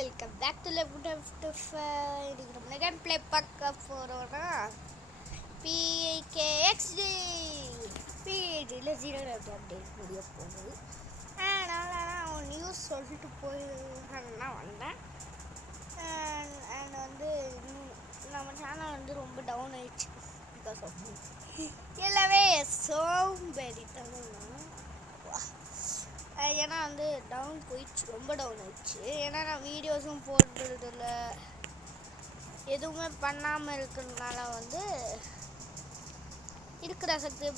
Welcome back to left இன்னைக்கு நம்ம game play பார்க்க போகிறோன்னா PKXD PKXDயில் 0 அப்டேட் முடிய போகுது. அதனால் நான் நியூஸ் சொல்லிட்டு போயிருந்தேன் வந்தேன். அண்ட் வந்து நம்ம சேனல் வந்து ரொம்ப டவுன் ஆயிடுச்சு. பிகாஸ் ஆஃப் எல்லாமே சோம்பேறித்தனம். ஏன்னா வந்து டவுன் போயிடுச்சு, ரொம்ப டவுன் ஆயிடுச்சு. ஏன்னா நான் வீடியோஸும் போடுறதில்ல, எதுவுமே பண்ணாமல் இருக்கிறதுனால வந்து இருக்கிற சக்தியை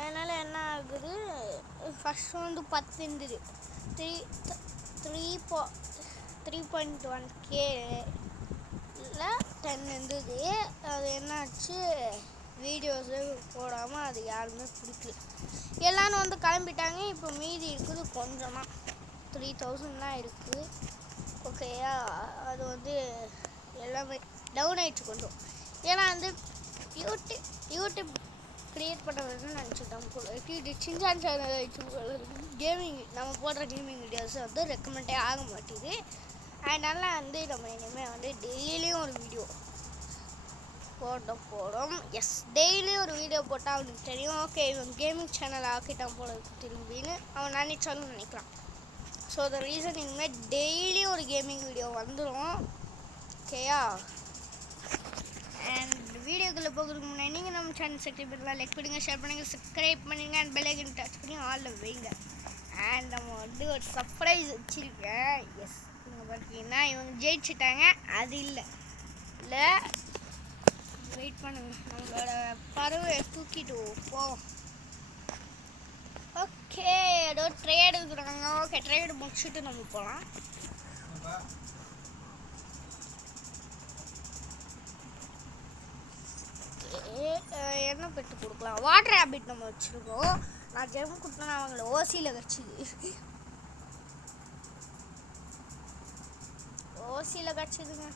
அதனால் என்ன ஆகுது, ஃபஸ்ட் வந்து 10 இருந்தது, 3.1K 10 இருந்தது. அது என்னாச்சு, வீடியோஸு போடாமல் அது யாருமே பிடிக்கல. எல்லாரும் வந்து கிளம்பிட்டாங்க. இப்போ மீதி இருக்குது கொஞ்சமாக 3000 தான் இருக்குது. ஓகேயா, அது வந்து எல்லாமே டவுன் ஆகிடுச்சு கொஞ்சம். ஏன்னா வந்து யூடியூப் க்ரியேட் பண்ணுறதுன்னு நினச்சிட்டோம் போல. சின்சான் சேனல் கேமிங் நம்ம போடுற கேமிங் வீடியோஸை வந்து ரெக்கமெண்டே ஆக மாட்டேங்குது. அதனால வந்து நம்ம இனிமேல் வந்து டெய்லியும் ஒரு வீடியோ போடும். எஸ், டெய்லி ஒரு வீடியோ போட்டால் அவனுக்கு தெரியும், ஓகே இவன் கேமிங் சேனல் ஆக்கிட்டான் போல திரும்பின்னு அவன் நினைச்சாலும் நினைக்கலாம். ஸோ த ரீசன் இனிமேல் டெய்லி ஒரு கேமிங் வீடியோ வந்துடும். ஓகேயா, அண்ட் வீடியோக்குள்ளே போகிறதுக்கு முன்னாடி நீங்கள் நம்ம சேனல் சப்ஸ்கிரைப் பண்ணலாம், லைக் பண்ணுங்கள், ஷேர் பண்ணுங்கள், சப்ஸ்கிரைப் பண்ணுங்க, அண்ட் பெல் ஐக்கன் டச் பண்ணி ஆலில் வைங்க. அண்ட் நம்ம வந்து ஒரு சர்ப்ரைஸ் வச்சுருக்கேன். எஸ், இவங்க பார்த்தீங்கன்னா இவங்க ஜெயிச்சிட்டாங்க. அது இல்லை வெயிட் பண்ணுங்க, நம்மளோட பறவை தூக்கிட்டு போவோம். ஓகே, ஏதோ ட்ரேடு இருக்கிறாங்க. ஓகே, ட்ரேடு முடிச்சுட்டு நம்ம போகலாம். என்ன பெட்டு கொடுக்கலாம்? வாட்டர் ரேபிட் நம்ம வச்சுருக்கோம். நான் ஜெம் கொடுத்தேன்னா அவங்கள ஓசியில் கிடச்சிதுங்க.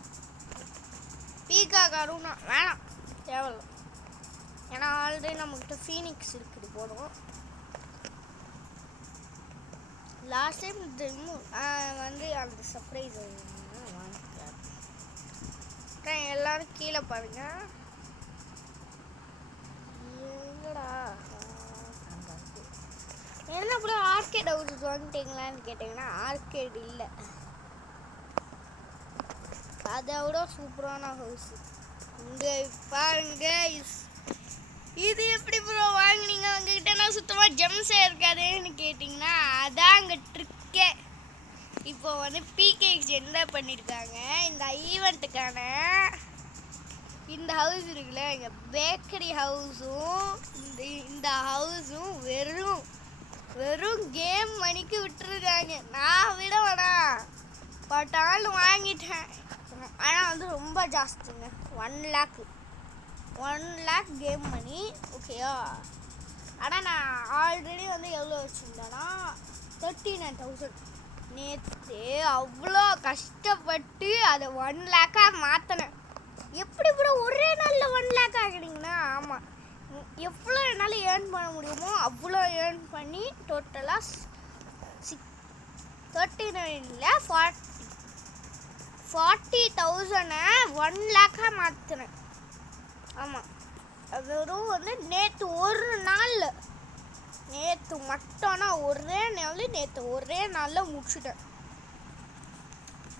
பீகாக் அருணா வேணாம், தேவையில்ல. ஏன்னா ஆல்ரெடி நம்மக்கிட்ட ஃபீனிக்ஸ் இருக்குது, போடுவோம். லாஸ்ட் டைம் வந்து அந்த சர்ப்ரைஸ் வாங்கிக்கிறேன். எல்லாரும் கீழே பாருங்க. எங்கடா என்ன கூட ஆர்கேட் ஹவுஸ் வாங்கிட்டீங்களான்னு கேட்டிங்கன்னா ஆர்கேட் இல்லை, அதை விட சூப்பரான ஹவுஸ் இங்கே பாருங்க. இது எப்படி ப்ரோ வாங்கினீங்க? உங்ககிட்ட சுத்தமாக ஜெம்ஸே இருக்காதுன்னு கேட்டிங்கன்னா அதான் அங்கே ட்ரிக்கே. இப்போ வந்து PKXD என்ன பண்ணியிருக்காங்க, இந்த ஈவெண்ட்டுக்கான இந்த ஹவுஸ் இருக்குல்ல, எங்கள் பேக்கரி ஹவுஸும் இந்த ஹவுஸும் வெறும் கேம் மணிக்கு விட்டுருக்காங்க. நான் விட வேணாம், பட் ஆள் வாங்கிட்டேன். ஆனால் வந்து ரொம்ப ஜாஸ்திங்க, 1 lakh கேம் மணி. ஓகேயா, ஆனால் நான் ஆல்ரெடி வந்து எவ்வளோ வச்சுருந்தேன்னா 39,000. நேற்று அவ்வளோ கஷ்டப்பட்டு அதை 1 lakh மாற்றினேன். எப்படி கூட ஒரே நாளில் 1 lakh ஆகினீங்கன்னா, ஆமாம், எவ்வளோ என்னால் ஏர்ன் பண்ண முடியுமோ அவ்வளோ ஏர்ன் பண்ணி டோட்டலாக 39ல் 40,000 1 lakh மாற்றினேன். ஆமாம், வெறும் வந்து நேற்று மட்டும்னா நேற்று ஒரே நாளில் முடிச்சுட்டேன்.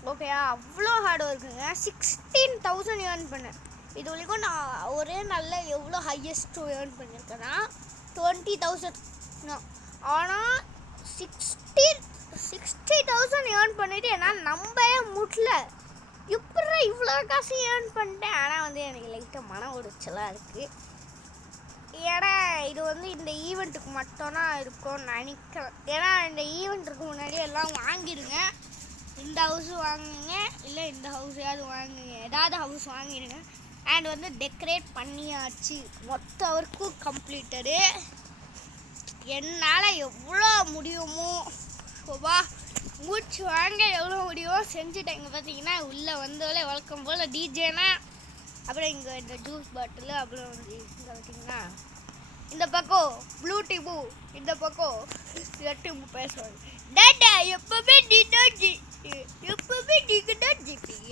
ஓகேயா, அவ்வளோ ஹார்ட் ஒர்க்குங்க. 16,000 ஏர்ன் பண்ணேன். இது வரைக்கும் நான் ஒரே நாளில் எவ்வளோ ஹையஸ்ட்டு ஏர்ன் பண்ணியிருக்கேன்னா 20,000. ஆனால் 60,000 ஏர்ன் பண்ணிவிட்டு என்னால் நம்பவே முடியல. எப்படி இவ்வளோ காசு ஏர்ன் பண்ணிட்டேன். ஆனால் வந்து எனக்கு லைட்டாக மன உடைச்சலாக இருக்குது. ஏன்னா இது வந்து இந்த ஈவெண்ட்டுக்கு மட்டும்தான் இருக்கும்னு நினைக்கிறேன். ஏன்னா இந்த ஈவெண்ட்டுக்கு முன்னாடி எல்லாம் வாங்கிடுங்க. இந்த ஹவுஸு வாங்குங்க, இல்லை இந்த ஹவுஸையாவது வாங்குங்க, ஏதாவது ஹவுஸ் வாங்கிடுங்க. அண்ட் வந்து டெக்கரேட் பண்ணியாச்சு, மொத்த ஒர்க்கும் கம்ப்ளீட்டடு. என்னால் எவ்வளோ முடியுமோ மூச்சு வாங்க எவ்வளோ முடியுமோ செஞ்சுட்டேன். இங்கே பார்த்தீங்கன்னா உள்ளே வந்தாலே வழக்கம் போல் டிஜேனா, அப்புறம் இங்கே இந்த ஜூஸ் பாட்டிலு, அப்புறம் வந்து இங்கே பார்த்தீங்கன்னா இந்த பக்கம் ப்ளூ டிபு, இந்த பக்கம் கட்டு பேசுவாங்க. டாடா எப்பவுமே நீ தான் எப்பவுமே நீங்க தான் ஜெயிப்பீங்க.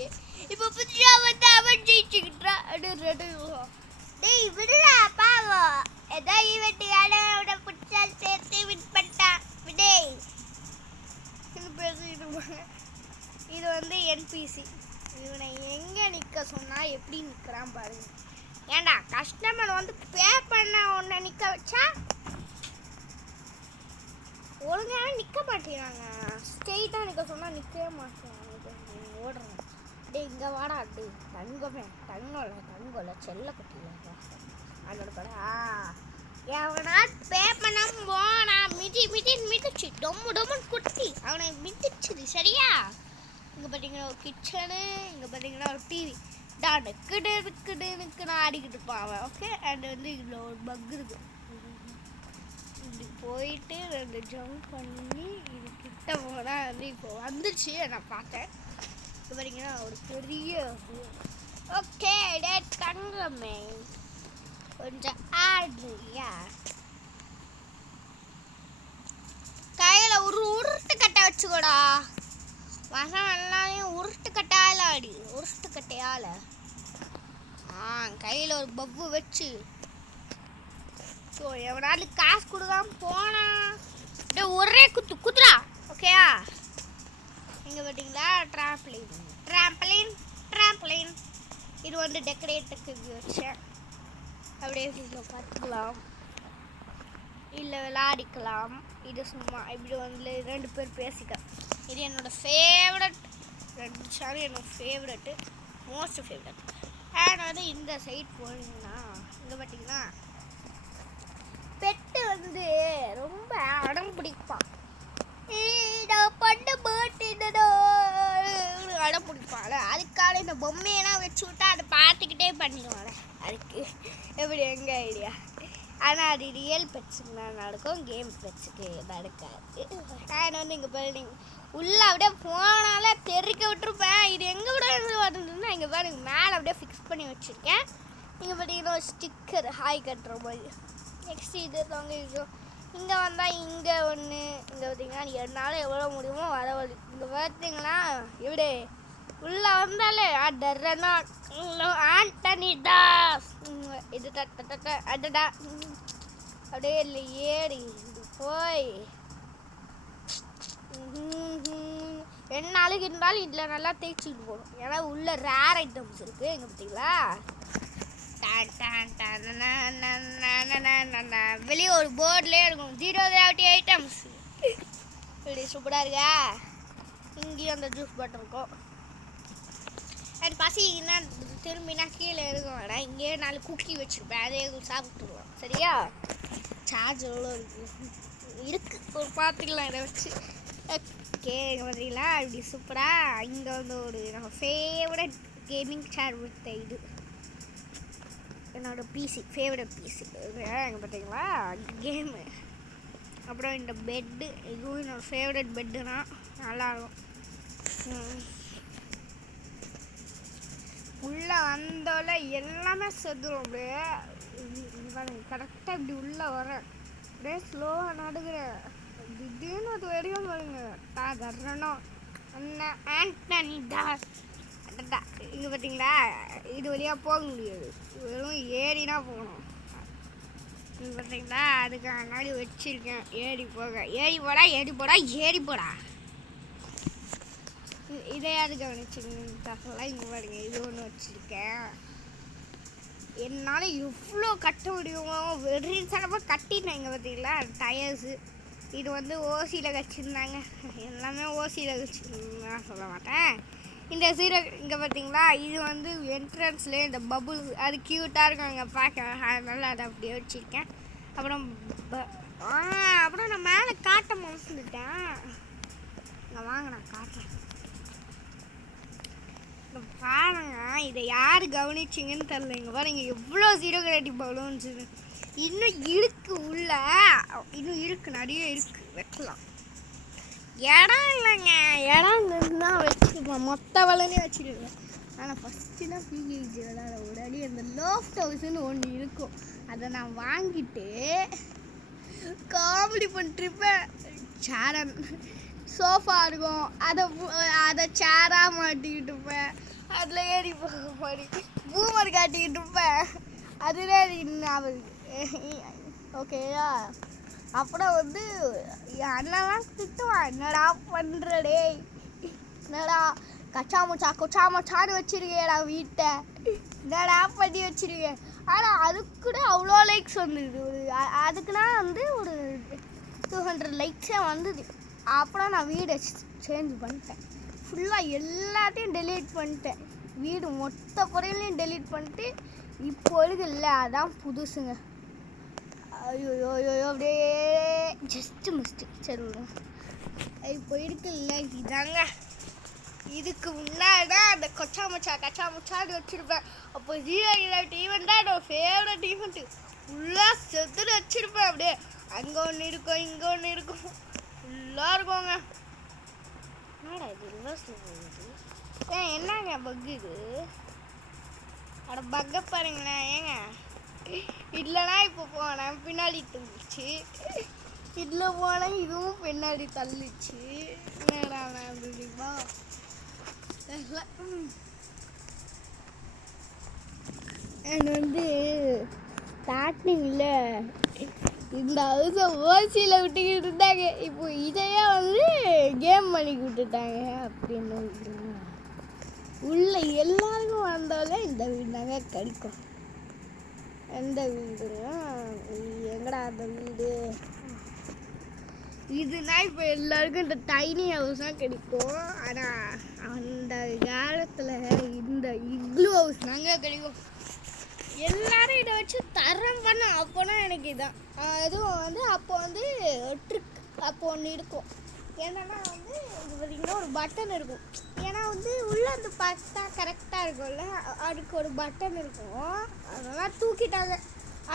இப்போ புதுசா வந்து அவன் ஜெயிச்சுக்கிட்டான் அப்படின்னு. டேய் விடுடா பாவம். ஏதோ ஈவெண்ட் யாரோட புட்சால் சேர்த்து வின் பண்ணிட்டான் விடேய். இது வந்து என்பிசி. இவனை எங்க நிக்க சொன்னா எப்படி நிக்கிறான் பாருங்க. ஏண்டா கஸ்டமர் வந்து பே பண்ண உன்னை நிக்க வச்சா ஒழுங்காவே நிக்க மாட்டேங்கிறாங்க. ஸ்ட்ரெயிட்டா நிக்க சொன்னா நிக்கவே மாட்டேங்கிறாங்க. ஓடுறாங்க. டேய் இங்க வாடா. டேய் தங்கோல செல்ல கட்டில அதோட கடை. எவனா பே பண்ணாம போனா மிதிச்சு டொம்முன்னு குட்டி அவனை மிதிச்சுது. சரியா? இங்கே பார்த்தீங்கன்னா ஒரு கிச்சனு, இங்கே பார்த்தீங்கன்னா ஒரு டிவி. டக்குன்னு ஆடிக்கிட்டு இருப்பான் அவன். ஓகே. அண்ட் வந்து இதில் ஒரு பக் இருக்கு. இப்படி போயிட்டு 2 ஜம்ப் பண்ணி இது கிட்ட போனால் வந்து இப்போ வந்துச்சு. நான் பார்த்தேன். இப்போ பார்த்தீங்கன்னா ஒரு பெரிய ஓகே. டே தங்கமே கொஞ்சம் ஆடுறியா? கையில் ஒரு உருட்டு கட்டை வச்சுக்கோடா. வசம் எல்லாரையும் உருட்டு கட்டையால் கையில் ஒரு பப்பு வச்சு ஸோ எவனாலும் காசு கொடுக்காம போனா ஒரே குத்துறா. ஓகேயா? இங்கே பார்த்தீங்களா ட்ராம்ப்ளின் இது வந்து டெக்கரேட்டுக்கு வச்சேன். அப்படியே பார்த்துக்கலாம், இல்லை விளையாடிக்கலாம். இது சும்மா இப்படி வந்து 2 பேர் பேசிக்கலாம். இது என்னோட ஃபேவரட். 2 சேனல் என்னோட ஃபேவரெட்டு, மோஸ்ட் ஃபேவரட். அண்ட் வந்து இந்த சைட் போனீங்கன்னா இங்கே பார்த்தீங்கன்னா பெட்டு வந்து ரொம்ப அடம் பிடிப்பான். நான் பண்ண மாட்டேனோ அடம் பிடிப்பாள். அதுக்காக இந்த பொம்மையெல்லாம் வச்சு விட்டா அதை பார்த்துக்கிட்டே பண்ணிடுவாள். அதுக்கு எப்படி எங்கள் ஐடியா. ஆனால் அது ரியல் பெட்ஸுக்கு தான் நடக்கும், கேம் பெட்ஸுக்கு நடக்காது. நான் வந்து இங்கே பாருங்க உள்ளே அப்படியே போனாலே தெறிக்க விட்டுருப்பேன். இது எங்கே விட வருதுன்னா இங்கே பாருங்க மேலே அப்படியே ஃபிக்ஸ் பண்ணி வச்சுருக்கேன். இங்கே பார்த்தீங்கன்னா ஒரு ஸ்டிக்கர் ஹாய் கட்டுற மாதிரி. நெக்ஸ்ட் இது தொங்கிக்கும். இங்கே வந்தால் இங்கே ஒன்று. இங்கே பார்த்தீங்கன்னா என்னால் எவ்வளோ முடியுமோ வரவழி. இங்கே பார்த்தீங்களா எப்படி உள்ளே வந்தாலே டர்ரனா ஆண்டனி தாஸ். இது அடடா அப்படியே இல்லை ஏறி இது போய் 2 நாளைக்கு இருந்தாலும் இதில் நல்லா தேய்ச்சிட்டு போகணும். ஏன்னா உள்ள ரேர் ஐட்டம்ஸ் இருக்குது. எங்கே பார்த்தீங்களா வெளியே ஒரு போர்ட்லேயே இருக்கும் 0 கிராவிட்டி ஐட்டம்ஸ். இப்படி சூப்பராக இருக்கா. இங்கேயும் அந்த ஜூஸ் பாட்டில் இருக்கும். அண்ட் பசிங்கன்னா திரும்பினா கீழே இருக்கும். ஆனால் இங்கேயே 4 குக்கி வச்சுருப்பேன், அதே சாப்பிட்டுருவோம். சரியா? சார்ஜ் எவ்வளோ இருக்குது ஒரு பார்த்துக்கலாம் இதை வச்சு. ஓகே. பார்த்தீங்களா இப்படி சூப்பராக. இங்கே வந்து ஒரு நம்ம ஃபேவரட் கேமிங் சேர் வித் இது என்னோடய பிசி, ஃபேவரட் பிசி. இங்கே பார்த்தீங்களா கேமு. அப்புறம் இந்த பெட்டு, இதுவும் என்னோடய ஃபேவரட் பெட்டு தான். நல்லாயிருக்கும். உள்ளே வந்தோட எல்லாமே செத்துரும். அப்படியே கரெக்டாக இப்படி உள்ளே வரேன். அப்படியே ஸ்லோவாக நடுகிறேன். திடீர்னு அது வரையும் பாருங்க தரணும் அண்ணன் ஆண்டனி தாஸ். இங்கே பார்த்தீங்களா இது வழியாக போக முடியாது, வெறும் ஏறினா போகணும். இது பார்த்தீங்களா அதுக்கு முன்னாடி வச்சுருக்கேன் ஏறி போடா. இதையாவது கவனிச்சுங்கலாம். இங்கே பாருங்க இது ஒன்று வச்சுருக்கேன். என்னால் எவ்வளோ கட்ட முடியுமோ வெறி சடமாக கட்டினேன். இங்கே பார்த்தீங்களா டயர்ஸு. இது வந்து ஓசியில் வச்சுருந்தாங்க. எல்லாமே ஓசியில் வச்சுருந்தா சொல்ல மாட்டேன். இந்த இங்கே பார்த்தீங்களா இது வந்து என்ட்ரன்ஸ்லேயே இந்த பபுள்ஸ் அது க்யூட்டாக இருக்கும் அங்கே பார்க்க. அதனால அதை அப்படியே வச்சுருக்கேன். அப்புறம் நான் மேலே காட்ட மறந்துட்டேன். நான் வாங்க நான் காட்டுறேன். பாருங்க இதை யார் கவனிச்சிங்கன்னு தெரில. இங்கே பாருங்க எவ்வளோ 0 கிராவிட்டி பலூன்ஸ் இன்னும் இருக்கு. உள்ள இன்னும் இருக்குது, நிறைய இருக்குது. வைக்கலாம் இடம் இல்லைங்க. இடம் இருந்தால் வச்சுருப்பேன், மொத்த பலூனே வச்சுருக்கேன். ஆனால் ஃபஸ்ட்டு தான் பிஹெச்சி விளாட உடனே அந்த லோஃப்ட் ஹவுஸ்ன்னு ஒன்று இருக்கும். அதை நான் வாங்கிட்டு காமெடி பண்ணிட்டுருப்பேன். சேரை சோஃபா இருக்கும், அதை சேராக மாட்டிக்கிட்டு இருப்பேன், அதில் ஏறி போக மாதிரி பூமர் காட்டிக்கிட்டு இருப்பேன். அதுதான் ஓகேயா. அப்புறம் வந்து என் அண்ணெல்லாம் திட்டுவான், என்னடா பண்ணுறடே, என்னடா கொச்சாமச்சான்னு வச்சிருக்கேடா வீட்டை, என்னடா பண்ணி வச்சிருக்கேன். ஆனால் அதுக்கு கூட அவ்வளோ லைக்ஸ் வந்தது. அதுக்குன்னா வந்து ஒரு 200 லைக்ஸே வந்தது. அப்புறம் நான் வீடை சேஞ்ச் பண்ணிட்டேன், ஃபுல்லாக எல்லாத்தையும் டெலீட் பண்ணிட்டேன், வீடு மொத்த பொருளையும் டெலீட் பண்ணிட்டு இப்போ இருக்குல்ல அதான் புதுசுங்க. ஐயோ அப்படியே ஜஸ்ட்டு மிஸ்டேக். சரி விடுங்க. இப்போ இருக்குல்ல இதாங்க, இதுக்கு முன்னாடி தான் அந்த கச்சாமுச்சான்னு வச்சுருப்பேன். அப்போ 0 ஈவெண்ட் தான் என்னோட ஃபேவரட் ஈவெண்ட்டு. ஃபுல்லாக செத்துட்டு வச்சுருப்பேன். அப்படியே அங்கே ஒன்று இருக்கும், இங்கே ஒன்று இருக்கும், ஃபுல்லாக இருக்குங்க. என்னடா இது ரிவர்ஸில் போகுது? என்னங்க பக்கு இது? அட பக்கை பாருங்களேன். ஏங்க இல்லைனா இப்போ போனேன் பின்னாடி தள்ளிச்சு, இதில் போனேன் இதுவும் பின்னாடி தள்ளிச்சு. என்னடா அப்படிமா அண்ட் வந்து ஸ்டார்டிங்கில் இந்த ஹவுஸை ஓசியில் விட்டுக்கிட்டு இருந்தாங்க, இப்போ இதையே வந்து கேம் பண்ணி விட்டுட்டாங்க. அப்படின்னு உள்ள எல்லாருக்கும் வந்தாலே இந்த வீடு தாங்க கிடைக்கும். எந்த வீடுங்க எங்கடா அந்த வீடு? இதுனா இப்போ எல்லாருக்கும் இந்த டைனி ஹவுஸ் தான் கிடைக்கும். ஆனால் அந்த காலத்தில் இந்த இக்லூ ஹவுஸ் தாங்க கிடைக்கும். எல்லாரும் இதை வச்சு தரம் பண்ண. அப்போனா எனக்கு இதான் அதுவும் வந்து அப்போ வந்து ட்ரிக் அப்போ ஒன்று இருக்கும். என்னென்னா வந்து இது பார்த்திங்கன்னா ஒரு பட்டன் இருக்கும். ஏன்னா வந்து உள்ளே அந்த பார்த்தா கரெக்டாக இருக்கும்ல, அதுக்கு ஒரு பட்டன் இருக்கும். அதெல்லாம் தூக்கிட்டாங்க.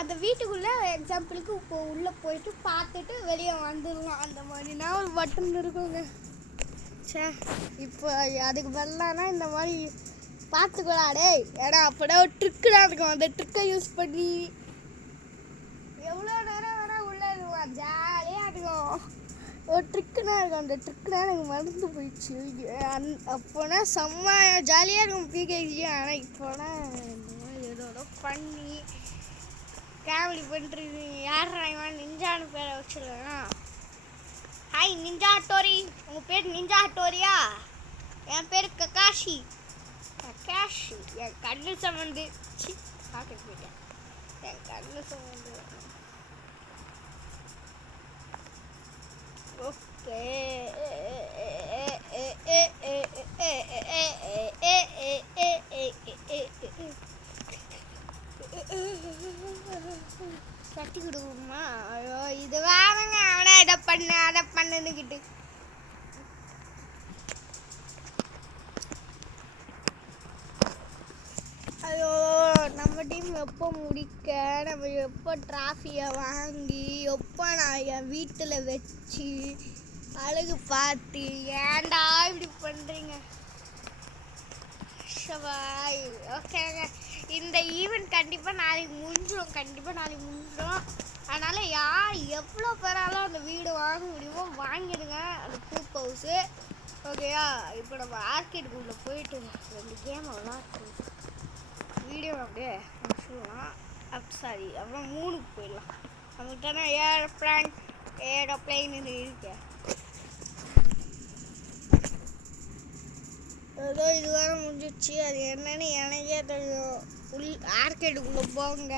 அந்த வீட்டுக்குள்ளே எக்ஸாம்பிளுக்கு இப்போ உள்ளே போயிட்டு பார்த்துட்டு வெளியே வந்துடலாம், அந்த மாதிரினா ஒரு பட்டன் இருக்குங்க. சே இப்போ அதுக்கு பதிலானா இந்த மாதிரி பார்த்துக்கலாடே. ஏன்னா அப்போனா ஒரு ட்ரிக்கு தான் இருக்கும். அந்த ட்ரிக்கை யூஸ் பண்ணி எவ்வளோ நேரம் வேணால் உள்ளே இருக்கும், ஜாலியாக இருக்கும். ஒரு ட்ரிக்குனா இருக்கும், அந்த ட்ரிக்குனா எனக்கு மறந்து போயிடுச்சு. அப்போனா செம்ம ஜாலியாக இருக்கும் பிகேஜி. ஆனால் இப்போனா இந்த மாதிரி ஏதோ பண்ணி ஃபேமிலி பண்ணுறது. யார் நிஞ்சான்னு பேரை வச்சுருக்கேன்னா, ஹாய் நிஞ்சா ஹட்டோரி. உங்கள் பேர் நிஞ்சா ஹட்டோரியா? என் பேர் ககாஷி. என் கண்ணு சம்மந்து பார்க்க போயிட்டேன். என் கண்ணு சம்மந்து ஓகே. கட்டி கொடுக்குமா? ஐயோ இது வேணுங்க, அவனை இதை பண்ணு அதை பண்ணுன்னுக்கிட்டு. ஐயோ நம்ம டீம் எப்போ முடிக்க, நம்ம எப்போ ட்ராஃபியை வாங்கி எப்போ நான் என் வீட்டில் வச்சு அழகு பார்த்து ஏன்டா இப்படி பண்ணுறீங்க? ஷவாய் ஓகேங்க. இந்த ஈவெண்ட் கண்டிப்பாக நாளைக்கு முடிஞ்சிடும். அதனால் யார் எவ்வளோ பேராலும் அந்த வீடு வாங்க முடியுமோ வாங்கிடுங்க, அந்த ப்ரூஃப் ஹவுஸு. ஓகேயா. இப்போ நம்ம ஆர்கேடுக்குள்ளே போயிட்டு 2 கேம் விளாட்டு வீடியோ அப்படியே முடிச்சுடலாம். சாரி அப்புறம் 3க்கு போயிடலாம். நம்மகிட்ட ஏரோப்ளைன் இருக்கு. ஏதோ இது வேறு முடிஞ்சிச்சு. அது என்னன்னு எனக்கே தெரியும். ஆர்கேடுக்குள்ளே போங்க,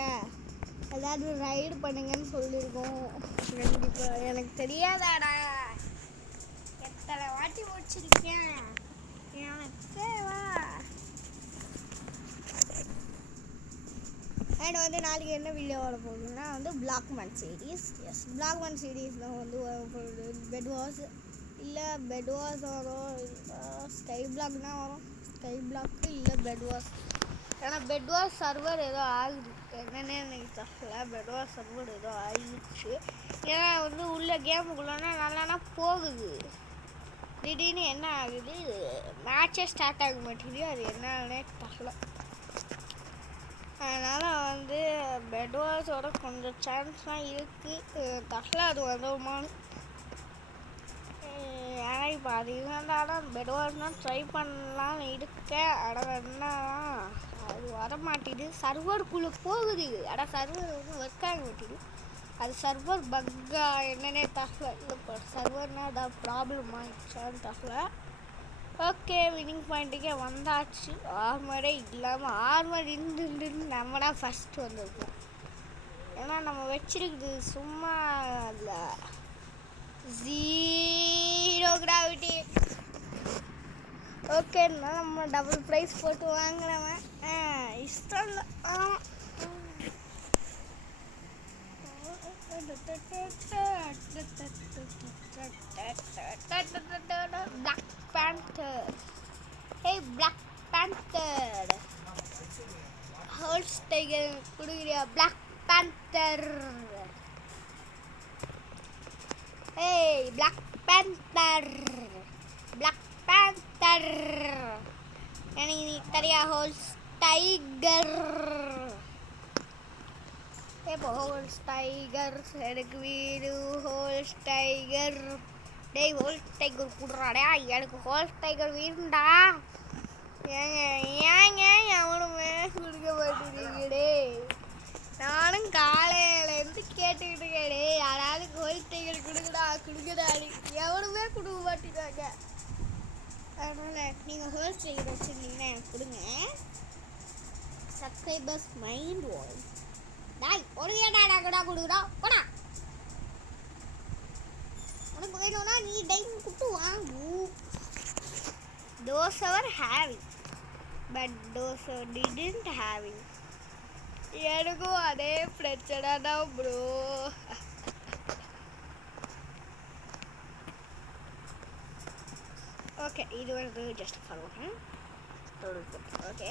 ஏதாவது ரைடு பண்ணுங்கன்னு சொல்லியிருக்கோம். கண்டிப்பாக எனக்கு தெரியாதாடா, எத்தனை வாட்டி முடிச்சிருக்கேன் எனக்கு வா. அண்ட் வந்து நாளைக்கு என்ன வீடியோ வர போகுதுன்னா வந்து பிளாக்மேன் சீரீஸ். பிளாக்மேன் சீரீஸில் வந்து பெட் வாஸ் இல்லை பெட் வாஸ் வரும், ஸ்கை பிளாக் தான் வரும். ஸ்கை பிளாக்கு இல்லை பெட் வாஸ். ஏன்னா பெட் வாஸ் சர்வர் ஏதோ ஆகுது, என்னென்னு எனக்கு தெரியல. பெட் வாஸ் சர்வர் ஏதோ ஆகிடுச்சு. ஏன்னா வந்து உள்ள கேமுக்குள்ளனா நல்லானா போகுது, திடீர்னு என்ன ஆகுது மேட்சே ஸ்டார்ட் ஆக மாட்டேங்குது. அது என்னன்னே தெரியல. அதனால் வந்து பெட் வாஸோட கொஞ்சம் சான்ஸ்லாம் இருக்குது. தெரியல அது வந்துமான்னு. பார்த்தீங்கன்னா பெட்வார்ஸ்னால் ட்ரை பண்ணலான்னு இருக்கேன். என்ன அது வர மாட்டேது, சர்வருக்குள்ளே போகுது. சர்வர் வந்து ஒர்க் ஆக மாட்டேது. அது சர்வர் பக்கா என்னன்னே தகவல். இப்போ சர்வர்னால் ஏதாவது ப்ராப்ளம் ஆகிடுச்சான்னு தகவல். ஓகே, வின்னிங் பாயிண்ட்டுக்கே வந்தாச்சு. ஆர்மரே இல்லாமல் ஆர்மர் இருந்து நம்ம தான் ஃபஸ்ட்டு வந்திருக்கோம். ஏன்னா நம்ம வச்சிருக்குது சும்மா இல்லை, 0 கிராவிட்டி. ஓகேன்னா நம்ம டபுள் ப்ரைஸ் போட்டு வாங்குறவன் இஷ்டம் இல்லை. Black Panther. Hey, Black Panther. Holst Tiger kudugiya Black Panther. Hey, Black Panther. Black Panther. Yani tariya Holst Tiger. Holes tiger எனக்கு வீடு ஹோல்ஸ் டைகர். டேய் ஹோல்ஸ் டைகர் கொடுறாடா, எனக்கு ஹோல்ஸ் டைகர் வீடுண்டா. ஏங்க எவனுமே கொடுக்க மாட்டேங்கிறீங்கடே. நானும் காலையிலேருந்து கேட்டுக்கிட்டு இருக்கேடே, யாராவது ஹோல்ஸ் டைகர் கொடுக்குடாடி. எவனுமே கொடுக்க மாட்டேங்கிறாங்க. அதனால் நீங்கள் ஹோல்ஸ் டைகர் வச்சுருந்தீங்கன்னா எனக்கு கொடுங்க. Subscribers mind voice. டாய் ஒரு ஏடாடா கூட கொடுக்குறா போடா. உனக்கு வேணும்னா நீ டைம் கொடுத்து வாங்கு. Those are having, but those didn't having. எனக்கும் அதே பிரச்சனை தான் ப்ரோ. ஓகே, இது வந்து ஜஸ்ட் ஃபாலோ. ஓகே,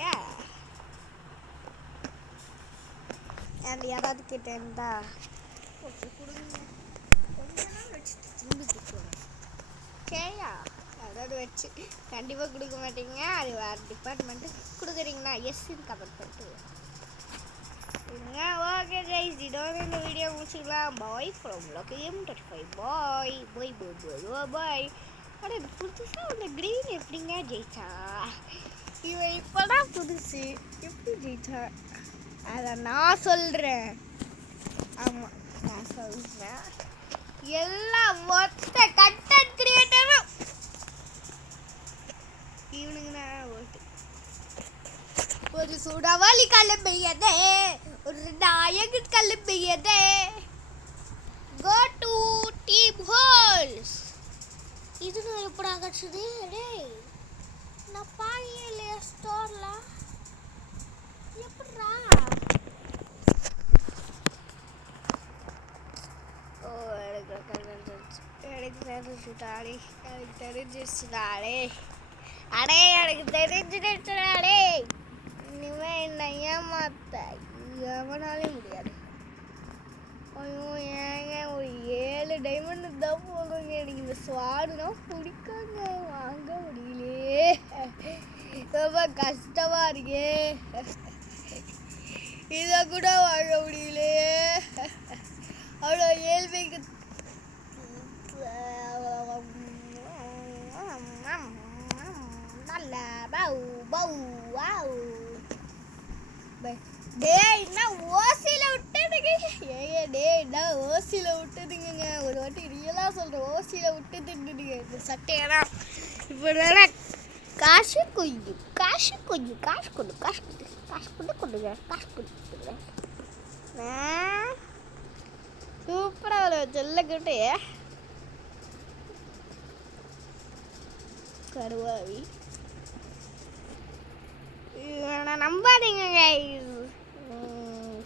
அண்ட் யாராவது கிட்ட இருந்தா ஓகே கொடுங்க. கொஞ்ச நாள் வச்சுட்டு திரும்பி கொடுக்குறேன். சரியா? அதாவது வச்சு கண்டிப்பாக கொடுக்க மாட்டீங்க. அது வேறு டிபார்ட்மெண்ட்டு. கொடுக்குறீங்கன்னா எஸ்ன்னு கமெண்ட் பண்ணிட்டு ஓகே கைஸ், இதோட இந்த வீடியோ முடிச்சுக்கலாம். பாய் ஃப்ரம் லோகேம் 35. Bye bye bye bye bye. ஆனால் இது புதுசாக உள்ள க்ரீன் எப்படிங்க ஜெயிச்சா? இவன் இப்போ தான் புதுசு, எப்படி ஜெயிச்சா அதை நான் சொல்கிறேன். ஆமாம், நான் சொல்கிறேன். எல்லா மொத்த கண்டென்ட் கிரியேட்டரும் இவனுங்க தான் ஓட்டு. ஒரு சுடவாளி கிளம்பியதே, ஒரு நாயகன் கிளம்பியதே. Go to team holes. இது எப்படா கிடச்சது? டேய் நான் பாயலையா ஸ்டோரில்? எப்படா? எனக்கு தெரிஞ்சுட்டாடே, எனக்கு தெரிஞ்சிருச்சுடாடே. அடே எனக்கு தெரிஞ்சிருச்சுடாடே. இனிமே என்ன ஏமாத்த எவனாலே முடியாது. ஐயோ ஏங்க, ஒரு 7 டைமண்ட் தான் போடுங்க. எனக்கு இந்த ஸ்வாடுனா பிடிக்காங்க, வாங்க முடியலையே. ரொம்ப கஷ்டமா இருக்கே, இதை கூட வாங்க முடியலையே. அவ்வளோ ஏழ்மைக்கு ஓசியில விட்டதுங்க. ஏங்க டே என்ன ஓசியில விட்டதுங்க. ஒரு வாட்டி ரியலாக சொல்கிறேன், ஓசியில விட்டதுங்க இந்த சட்டையெல்லாம். இப்போ தானே காசு கொஞ்சம் காசு கொண்டு கொடுங்க. சூப்பராக ஒரு சொல்லக்கிட்டே கருவாவி. நான் நம்பாதீங்க கைஸ்,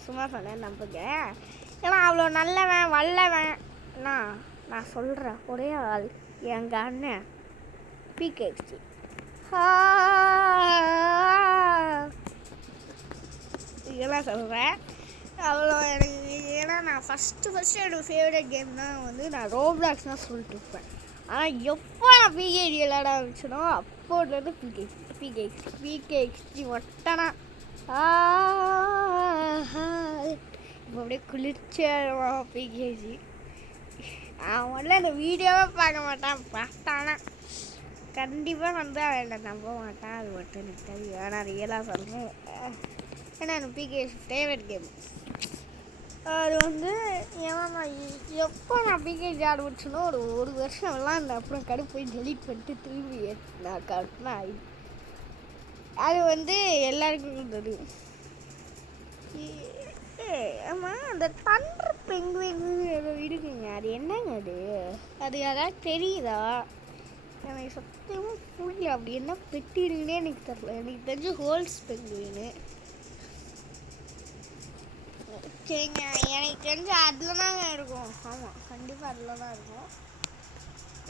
சும்மா சொன்னேன், நம்புங்க. ஏன்னா அவ்வளோ நல்லவன் வல்லவன் நான் சொல்கிறேன். ஒரே ஆள் எங்கள் அண்ணன் பிகேஎக்ஸ்டி. இதெல்லாம் சொல்கிறேன் அவ்வளோ எனக்கு. ஏன்னா நான் ஃபஸ்ட்டு எனக்கு ஃபேவரட் கேம் தான் வந்து நான் ரோப்ளாக்ஸ் தான் சொல்லிட்டு இருப்பேன். ஆனால் எப்போ நான் பிகேடி விளையாட ஆரம்பிச்சனோ அப்போது பிகேஎக்ஸ்டி ஒட்டனா இப்போ அப்படியே குளிர்ச்சியாக பிகேஜி. அவன் இந்த வீடியோவே பார்க்க மாட்டான், பார்த்தானா கண்டிப்பாக வந்து அவன் என்னை நம்ப மாட்டான். அது மட்டும் எனக்கு தெரியும். நான் ரியலாக சொல்கிறேன். ஏன்னா எனக்கு பிகேஎஸ் ஃபேவரட் கேம். அது வந்து ஏன்னா எப்போ நான் பிகேஜி ஆரம்பிச்சனோ ஒரு வருஷம் விளாண்டேன். அப்புறம் கடை போய் டெலீட் பண்ணிட்டு திரும்பி நான் கட்டினா அது வந்து எல்லாருக்கும் தெரியும். ஆமாம், அந்த தண்டர் பெங்குவின் இருக்குங்க, அது என்னங்க அது யாராவது தெரியுதா? எனக்கு சத்தியமாக புரியல. அப்படி என்ன பெட்டிருக்குன்னே எனக்கு தெரியல. எனக்கு தெரிஞ்சு ஹோல்ஸ் பெங்குவின்னு. சரிங்க, எனக்கு தெரிஞ்சு அதில் தாங்க இருக்கும். ஆமாம், கண்டிப்பாக அதில் தான் இருக்கும்.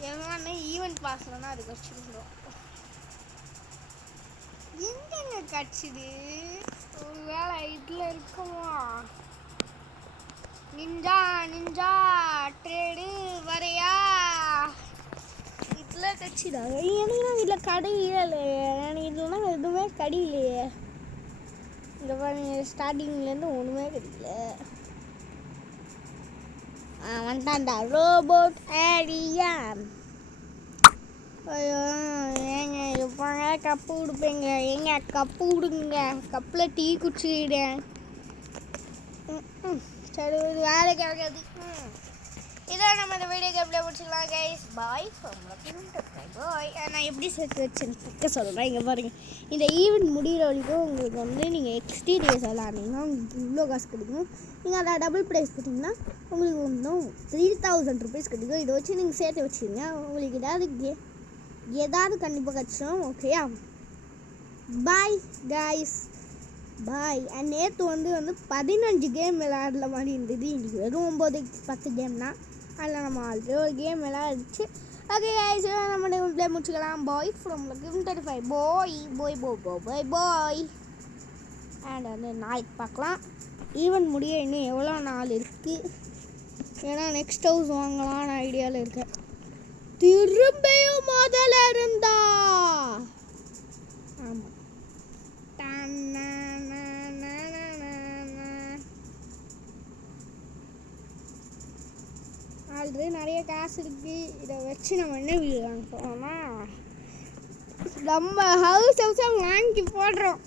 எல்லாம் ஈவெண்ட் பாஸில் தான் அது கட்சிருந்தோம். எங்கெங்க கட்சிது? ஒரு வேளை இதில் இருக்குமா? நிஞ்சா நிஞ்சா ட்ரேடு வரையா இதில் கட்சிதா? எனக்கு இதில் கடை இல்லையே. எனக்கு இல்லைன்னா எதுவுமே கடை இல்லையே. இந்த பாருங்க, ஸ்டார்டிங்லேருந்து ஒன்றுமே கிடைக்கல. வந்துட்டான்டா ரோபோட் ஏரியா. ஐயோ ஏங்க இருப்பாங்க, கப்பு கொடுப்பீங்க. ஏங்க கப்பு கொடுங்க, கப்பில் டீ குடிச்சுக்கிட்டேன். சரி, ஒரு வேலை கிடைக்காது. இதான் நம்ம இந்த வீடியோ கேப்ல முடிச்சுக்கலாம் கைஸ். பாய் ஃப்ரம் பாய். நான் எப்படி சேர்த்து வச்சேன்னு பக்க சொல்கிறேன். இங்கே பாருங்கள், இந்த ஈவெண்ட் முடிகிற வரைக்கும் உங்களுக்கு வந்து நீங்கள் XD டேஸ் விளாண்டிங்கன்னா உங்களுக்கு இவ்வளோ காசு கிடைக்கும். நீங்கள் அதை டபுள் ப்ரைஸ் கொடுத்தீங்கன்னா உங்களுக்கு இன்னும் 3000 rupees கிடைக்கும். இதை வச்சு நீங்கள் சேர்த்து வச்சுருங்க. உங்களுக்கு ஏதாவது கண்டிப்பாக கிடச்சிடும். ஓகேயா? பாய் கைஸ், பாய். நேற்று வந்து 15 கேம் விளையாடுற மாதிரி இருந்தது. இன்றைக்கி வெறும் 9-10 கேம் தான். அதில் நம்ம ஆல்ரெடி ஒரு கேம் விளையாடுச்சு. ஓகே கைஸ், நம்ம ப்ளே முடிச்சுக்கலாம். Bye from 35 bye. அண்ட் வந்து நாளைக்கு பார்க்கலாம். ஈவெண்ட் முடிய இன்னும் எவ்வளோ நாள் இருக்குது? ஏன்னா நெக்ஸ்ட் ஹவுஸ் வாங்கலான்னு ஐடியாவில் இருக்கேன். திரும்பியும் முதல்ல இருந்தா ஆமாம். ஆல்ரெடி நிறைய காசு இருக்குது. இதை வச்சு நம்ம என்ன வீடு வாங்க போகிறோம்னா, நம்ம ஹவுஸாக வாங்கி போடுறோம்.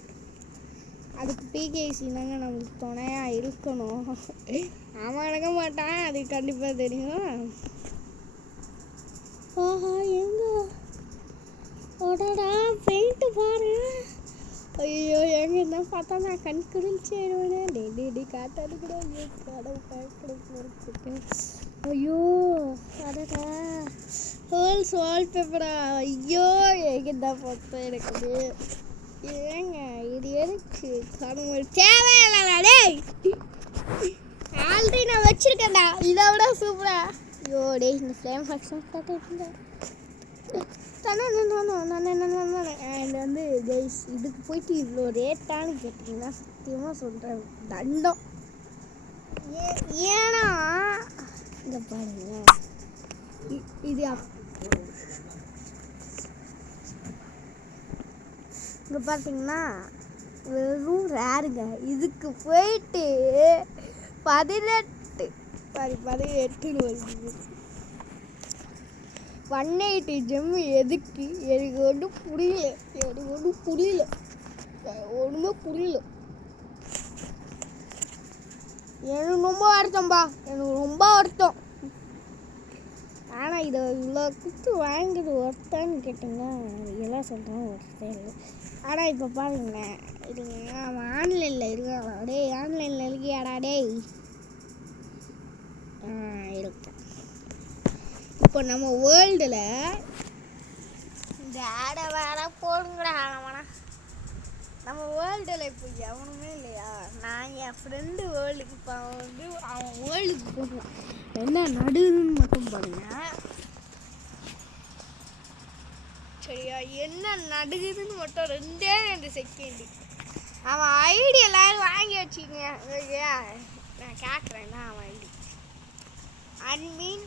அதுக்கு பிகேசி தாங்க நம்மளுக்கு துணையாக இருக்கணும். அவன் அடங்க மாட்டான், அது கண்டிப்பாக தெரியும். ஆஹா, எங்க உடடா பெயிண்ட்டு பாரு. ஐயோ, எங்க என்ன பார்த்தா நான் கண் குளிர்ச்சி ஆயிடுவேன். டெய்லி காட்டாது கூட கடவுள் பார்க்க. ஐயோ அடடா, ஹோல்ஸ் வால்பேப்பரா? ஐயோ எங்கடா பார்த்தேன் எனக்கு. ஏங்க இது எதுக்கு? கடவுள் தேவையில்லை. ஆல்ரெடி நான் வச்சிருக்கேன்டா, இதை விட சூப்பரா. ஐயோ டே, இந்த ஃப்ளேம் ஃபங்க்ஷன் பார்த்துருந்தேன். இது வந்து கைஸ், இதுக்கு போயிட்டு இவ்வளோ ரேட்டானு கேட்டிங்கன்னா சத்தியமாக சொல்கிறேன், தண்டம். ஏன்னா இங்கே பாருங்க, இது இங்கே பார்த்தீங்கன்னா வெறும் ரேருங்க. இதுக்கு போயிட்டு 18 வருது. 180 ஜெம்மு எதுக்கு? எனக்கு ஒன்றும் புரியல. ஒன்றுமே புரியல. எனக்கு ரொம்ப வருத்தம்பா, எனக்கு ரொம்ப வருத்தம். ஆனால் இதை இவ்வளோ குத்து வாங்கிட்டு ஒருத்தான்னு கேட்டிங்கன்னா எல்லாம் சொல்கிறேன், ஒருத்தே இல்லை. ஆனால் இப்போ பாருங்களேன், இதுங்க அவன் ஆன்லைனில் இருக்காங்களா? டே, ஆன்லைனில் இருக்கியாடா? டேய் இருக்கேன். இப்போ நம்ம வேர்ல்டில் இந்த ஆடை வேற போடுங்கடா. நம்ம வேர்ல்டில் இப்போ எவனுமே இல்லையா? நான் என் ஃப்ரெண்டு வேர்ல்டுக்கு இப்போ அவன் வேர்ல்டுக்கு போடுவான். என்ன நடுன்னு மட்டும் பாருங்க சரியா? என்ன நடுகுதுன்னு மட்டும் 2 செகண்ட். அவன் ஐடி எல்லாரும் வாங்கி வச்சுக்கங்க. நான் கேட்குறேன்னா அவன் ஐடி அட்மின்,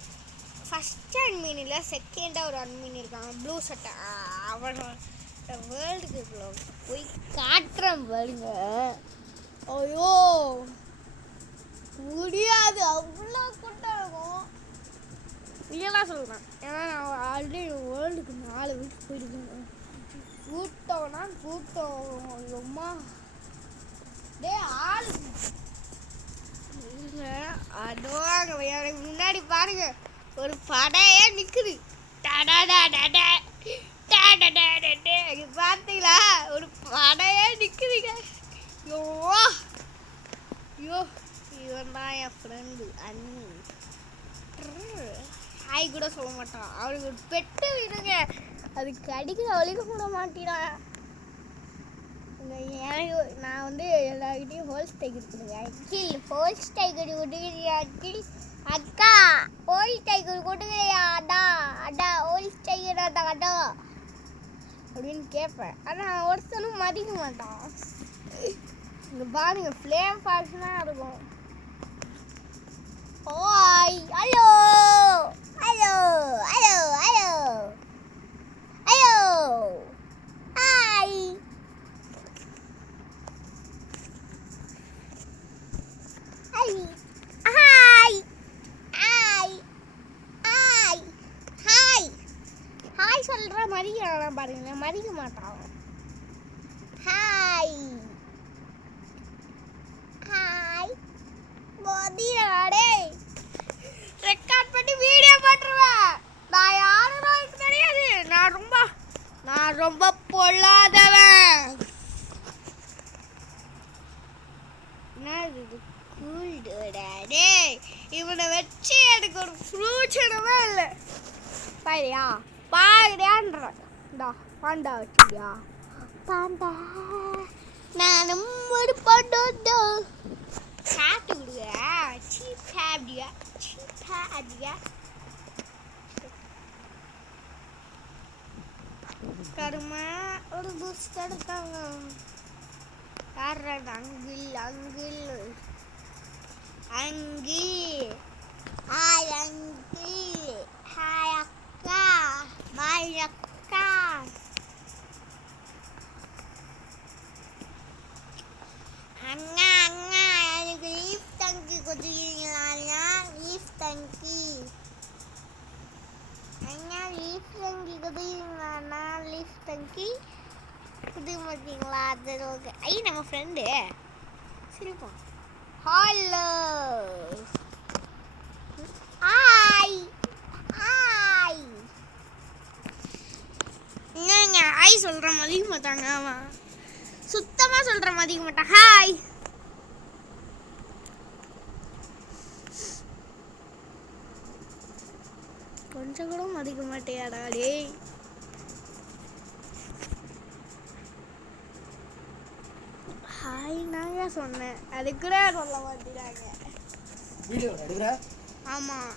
ஃபஸ்ட் அட்மின் இல்லை, செகண்டாக ஒரு அட்மின் இருக்காங்க, ப்ளூ சட்டை. அவன் வேர்ல்டுக்கு போய் காட்டுறேன் பாருங்க. ஐயோ முடியாது, அவ்வளோ கூட்டம் இருக்கும். இதெல்லாம் சொல்கிறேன். ஏன்னா நான் ஆல்ரெடி வேர்ல்டுக்கு 4 வீட்டுக்கு போயிருக்கேன். கூட்டம் ரொம்ப டே ஆள் அதோ அங்கே முன்னாடி பாருங்க ஒரு படையே நிற்குது. பார்த்தீங்களா ஒரு படையே நிற்குதுங்க. ஐயோ இவன் தான் என் ஃப்ரெண்டு அண்ணி. ஹாய் கூட சொல்ல மாட்டான். அவனுக்கு ஒரு பெட்டு விடுங்க, அதுக்கு அடிக்கிற வலிக்க கூட மாட்டிடான். எனக்கு நான் வந்து எல்லாருக்கிட்டையும் ஹோல்ஸ் டைகர் கொடுங்க. அக்கில் ஹோல்ஸ் டைகர் கொடுக்குறியா? அக்கில் அக்கா ஹோல்ஸ் டைகர் கொடுக்குறியா? அடா அடா ஹோல்ஸ் டைகர் அடா அடா அப்படின்னு கேட்பேன். ஆனால் ஒருத்தனும் மதிக்க மாட்டான். இங்கே பாருங்க ஃப்ளேம் ஃபால்ஸ்லாம் இருக்கும். ஓய் hello hello hello hello hello hi hi hi hi hi hi hi சொல்கிற மதிக்கிறான் பாருங்க, மதிக்க மாட்டான். ஹாய் ஹாய் மதியாடே ரெக்கார்ட் பண்ணி வீடியோ போட்டுருவேன். நான் யாரும் எனக்கு தெரியாது. நான் ரொம்ப பொல்லாதவன். என்னது கூல்டே இவனை வச்சு எனக்கு ஒரு ஃப்ரூட்ஸனவே இல்லை. பாரியா பாருடியான்றா பாண்டா வச்சுடியா பாண்டா. நானும் ஒரு பாண்டா சாப்பிட்டு கொடுக்குறா. சீப்பாடியா சீப்பாடியா கருமா ஒரு பூஸ்ட் எடுத்தாங்க. யார் uncle uncle uncle hi uncle hi அக்கா பாய் அக்கா. அண்ணா அண்ணா எனக்கு லீஃப் டங்கி கொடுக்குறீங்களா? லீஃப் டங்கி அண்ணா லீஃப் டங்கி கொடுக்குறீங்களா? லீஃப் டங்கி கொடுக்க மாட்டீங்களா? அது ஓகே. ஐ நம்ம ஃப்ரெண்டு சரிப்பா. Hello hi hi. என்னங்க ஹாய் சொல்கிற மதிக்க மாட்டாங்க. அவன் சுத்தமாக சொல்கிற மதிக்க மாட்டான். ஹாய் கொஞ்சம் கூட மதிக்க மாட்டேயாடா டேய். ஹாய் நாங்க சொன்னேன், அது கூட சொல்ல மாட்டேங்கிறாங்க. ஆமாம்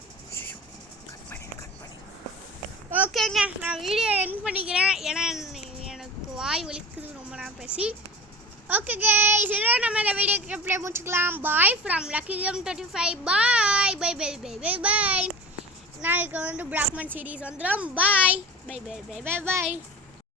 ஓகேங்க, நான் வீடியோ எண்ட் பண்ணிக்கிறேன். ஏன்னா எனக்கு வாய் வலிக்குது ரொம்ப நேரம் பேசி. ஓகே கைஸ், இதெல்லாம் நம்ம இந்த வீடியோக்கு ப்ளே முடிச்சுக்கலாம். Bye from lucky game 25. Bye bye bye bye bye bye. நாளைக்கு வந்து பிளாக்மேன் சீரீஸ் வந்துடும். Bye bye bye bye bye பாய்.